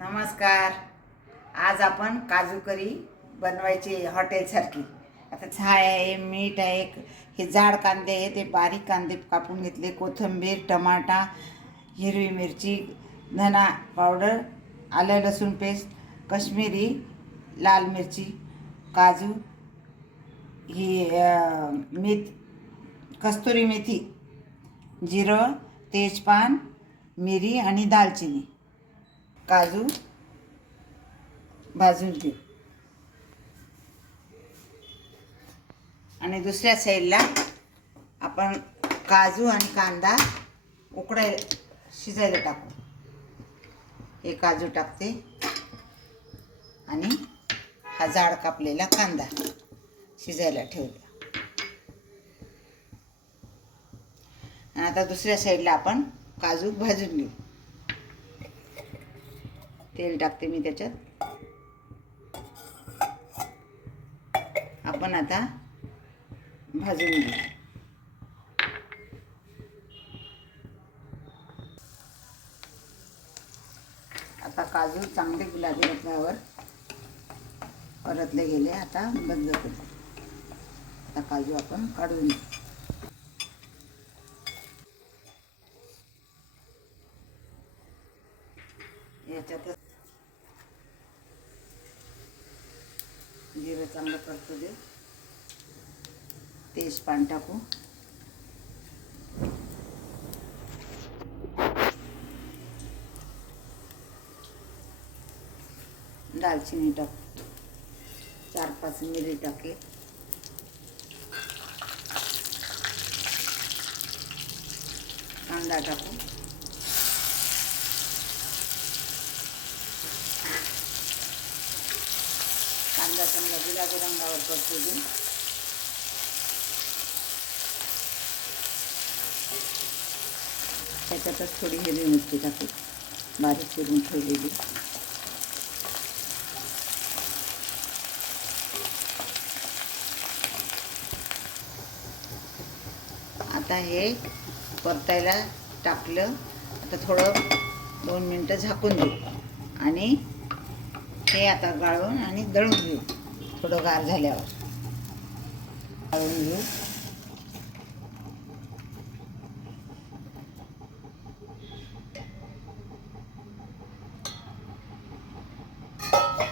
नमस्कार. आज आपण काजू करी बनवायची हॉटेलसारखी. आता छाय आहे, मीठ आहे, हे जाड कांदे आहे, ते बारीक कांदे कापून घेतले, कोथिंबीर, टमाटा, हिरवी मिरची, धना पावडर, आलं लसूण पेस्ट, कश्मीरी लाल मिरची, काजू, ही कस्तुरी मेथी, जिरं, तेजपान, मिरी आणि दालचिनी. काजू भाजून घेऊ आणि दुसऱ्या साईडला आपण काजू आणि कांदा शिजायला टाकू. हे काजू टाकते आणि हा जाड कापलेला कांदा शिजायला ठेवला. आणि आता दुसऱ्या साईडला आपण काजू भाजून घेऊ. तेल टाकते मी त्याच्यात. आपण आता भाजून घेऊ. आता काजू चांगले गुलाबी रंगावर परतले गेले. आता बंद करू. आता काजू आपण काढून घेऊ. याच्यात जिरं चांगलं परतू दे. तेजपान टाकू. दालचिनी टाकू. 4-5 मिरी टाके. कांदा टाकू. कांदा चांगला गुलाबी रंगावर परतू दे. त्याच्यातच थोडी हिरवी मिरची टाकू, बारीक चिरून ठेवलेली. आता हे परतायला टाकलं. आता थोडं 2 मिनटं झाकून देऊ आणि हे आता गाळून आणि दळून घेऊ. थोडं गार झाल्यावर गाळून घेऊ.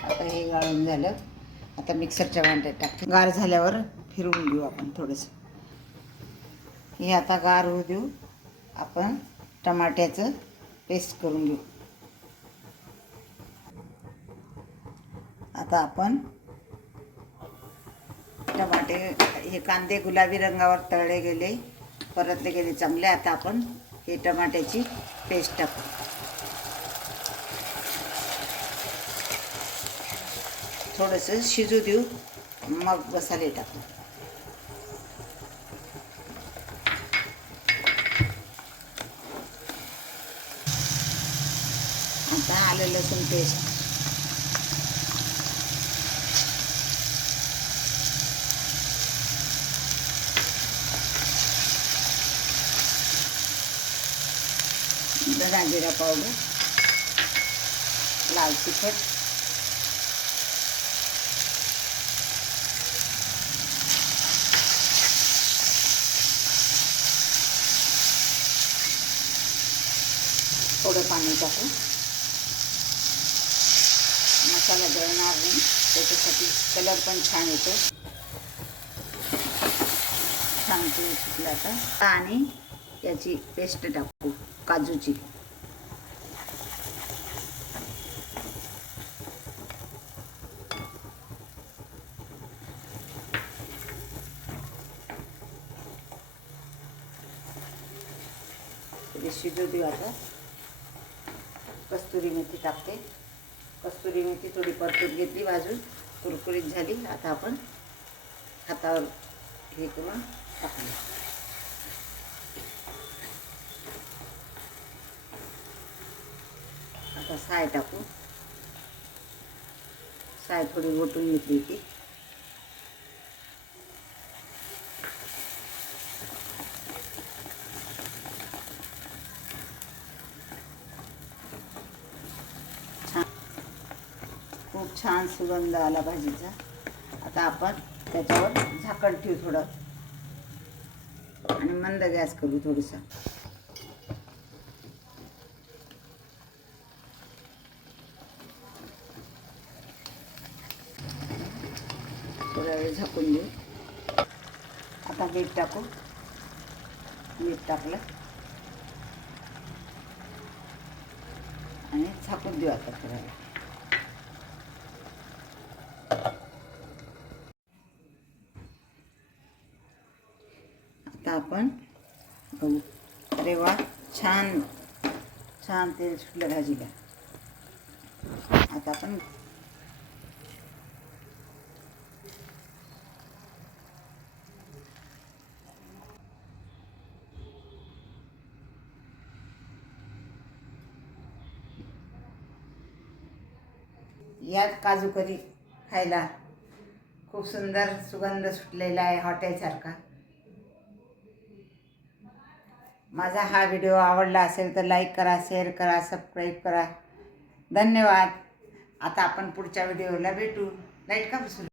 आता हे गाळून झालं. आता मिक्सरच्या भांड्यात टाकू. गार झाल्यावर फिरवून घेऊ आपण थोडंसं. हे आता गार होऊ देऊ. आपण टमाट्याचं पेस्ट करून घेऊ. आता आपण टमाटे, हे कांदे गुलाबी रंगावर तळले गेले, परतले गेले चांगले. आता आपण हे टमाट्याची पेस्ट टाकू. थोडंसं शिजू देऊ, मग मसाले टाकू. आता आलं लसूण पेस्ट, धना जिरा पावडर, लाल तिखट, थोडं पाणी टाकू. मसाला जळणार नाही, त्याच्यासाठी कलर पण छान येतो. छान सुटला आता. आणि याची पेस्ट टाकू काजूची. शिजू देऊ. आता कस्तुरी मेथी टाकते. कस्तुरी मेथी थोडी परतून घेतली, भाजून कुरकुरीत झाली. आता आपण हातावर हे करून टाकलं. आता साय टाकू. साय थोडी गोटून घेतली होती. खूप छान सुगंध आला भाजीचा. आता आपण त्याच्यावर झाकण ठेवू थोडं आणि मंद गॅस करू थोडंसं. थोडा वेळ झाकून देऊ. आता मीठ टाकू. मीठ टाकलं आणि झाकून देऊ आता थोडा वेळ. आता आपण बघू. अरे वा, छान छान तेल सुटलं भाजीला. आता आपण यात काजू करी खायला खूप सुंदर सुगंध सुटलेला आहे हॉटेलसारखा. माझा हा व्हिडिओ आवडला असेल तर लाईक करा, शेअर करा, सबस्क्राईब करा. धन्यवाद. आता आपण पुढच्या व्हिडिओला भेटू. लाईट का बसू.